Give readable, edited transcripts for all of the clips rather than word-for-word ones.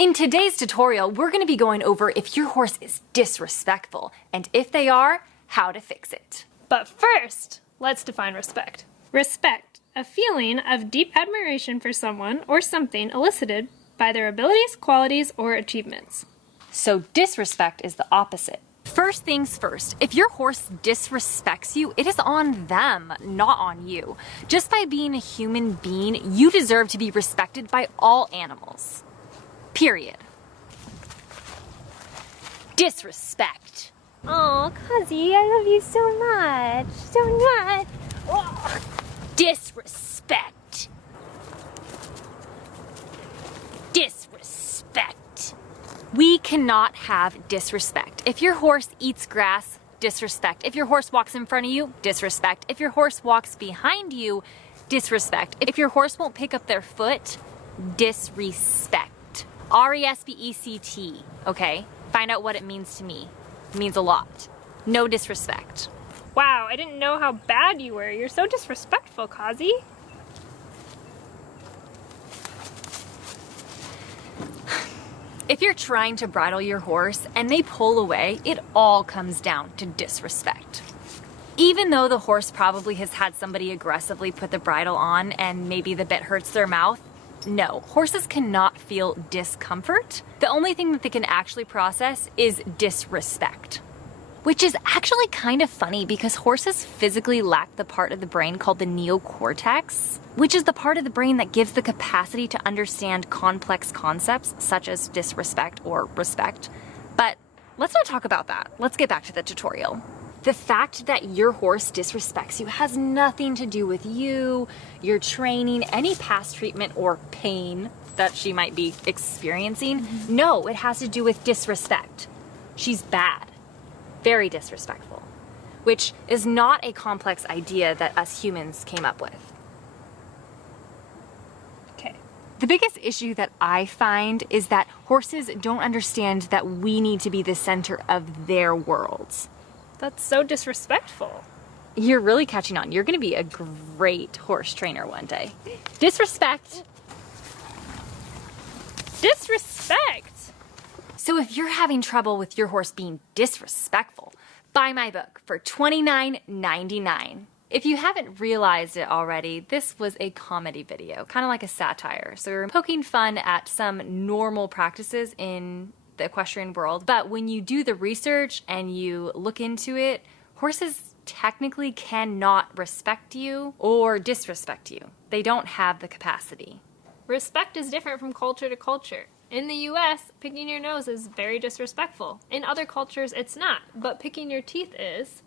In today's tutorial, we're going to be going over if your horse is disrespectful, and if they are, how to fix it. But first, let's define respect. Respect, a feeling of deep admiration for someone or something elicited by their abilities, qualities, or achievements. So disrespect is the opposite. First things first, if your horse disrespects you, it is on them, not on you. Just by being a human being, you deserve to be respected by all animals. Period. Disrespect. Oh, Kazi, I love you so much. So much. Oh. Disrespect. Disrespect. We cannot have disrespect. If your horse eats grass, disrespect. If your horse walks in front of you, disrespect. If your horse walks behind you, disrespect. If your horse won't pick up their foot, disrespect. R-E-S-P-E-C-T, okay? Find out what it means to me. It means a lot. No disrespect. Wow, I didn't know how bad you were. You're so disrespectful, Kazi. If you're trying to bridle your horse and they pull away, it all comes down to disrespect. Even though the horse probably has had somebody aggressively put the bridle on and maybe the bit hurts their mouth, no, horses cannot feel discomfort. The only thing that they can actually process is disrespect. Which is actually kind of funny because horses physically lack the part of the brain called the neocortex, which is the part of the brain that gives the capacity to understand complex concepts such as disrespect or respect. But let's not talk about that. Let's get back to the tutorial. The fact that your horse disrespects you has nothing to do with you, your training, any past treatment or pain that she might be experiencing. No, it has to do with disrespect. She's bad. Very disrespectful, which is not a complex idea that us humans came up with. Okay. The biggest issue that I find is that horses don't understand that we need to be the center of their worlds. That's so disrespectful. You're really catching on. You're going to be a great horse trainer one day. Disrespect. Disrespect! So if you're having trouble with your horse being disrespectful, buy my book for $29.99. If you haven't realized it already, this was a comedy video, kind of like a satire. So we're poking fun at some normal practices in the equestrian world. But when you do the research and you look into it, horses technically cannot respect you or disrespect you. They don't have the capacity. Respect is different from culture to culture. In the US, picking your nose is very disrespectful. In other cultures, it's not, but picking your teeth is.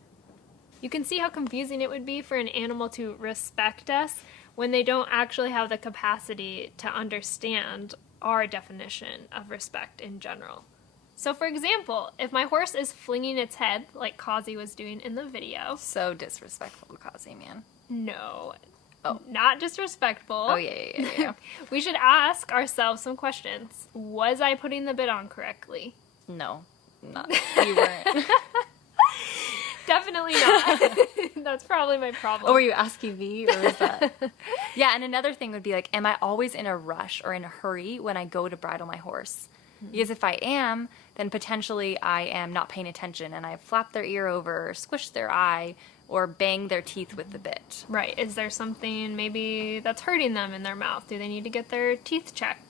You can see how confusing it would be for an animal to respect us when they don't actually have the capacity to understand our definition of respect in general. So for example, if my horse is flinging its head like Kazi was doing in the video. So disrespectful, Kazi, man. No. Oh. Not disrespectful. Oh, yeah. We should ask ourselves some questions. Was I putting the bit on correctly? No, not. You weren't. Definitely not. That's probably my problem. Or were you asking me, or is that? Yeah, and another thing would be like, am I always in a rush or in a hurry when I go to bridle my horse? Because if I am, then potentially I am not paying attention and I flap their ear over, or squish their eye, or bang their teeth with the bit. Right. Is there something maybe that's hurting them in their mouth? Do they need to get their teeth checked?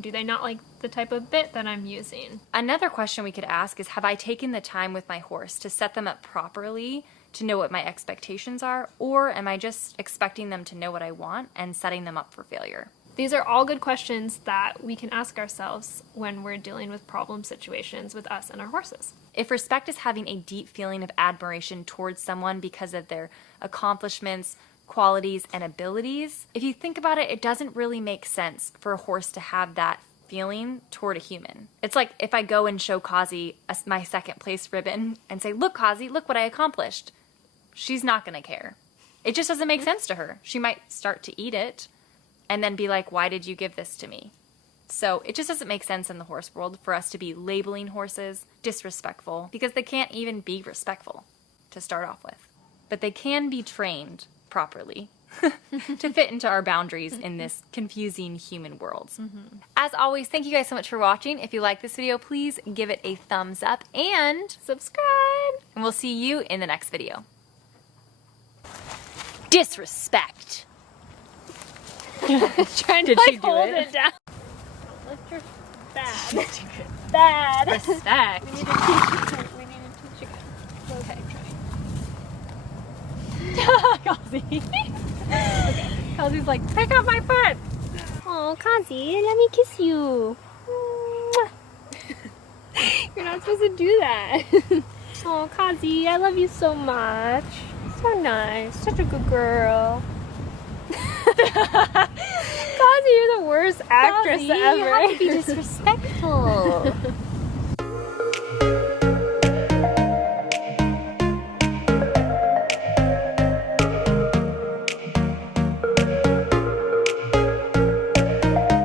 Do they not like the type of bit that I'm using? Another question we could ask is, have I taken the time with my horse to set them up properly to know what my expectations are, or am I just expecting them to know what I want and setting them up for failure? These are all good questions that we can ask ourselves when we're dealing with problem situations with us and our horses. If respect is having a deep feeling of admiration towards someone because of their accomplishments, qualities, and abilities, if you think about it, it doesn't really make sense for a horse to have that feeling toward a human. It's like if I go and show Kazi my second place ribbon and say, look, Kazi, look what I accomplished. She's not going to care. It just doesn't make sense to her. She might start to eat it and then be like, why did you give this to me? So it just doesn't make sense in the horse world for us to be labeling horses disrespectful because they can't even be respectful to start off with. But they can be trained properly to fit into our boundaries in this confusing human world. As always, thank you guys so much for watching. If you like this video, please give it a thumbs up and Subscribe. and we'll see you in the next video. Disrespect. Trying to Did she do hold it? it down. Lift your bad. Bad. Respect. We need to teach you. We need to teach you. Okay, Kelsey. Kelsey's like, pick up my foot. Oh, Kazi, let me kiss you. You're not supposed to do that. Oh, Kazi, I love you so much. So nice. Such a good girl. Kazi, you're the worst actress Kelsey, ever. you have to be disrespectful.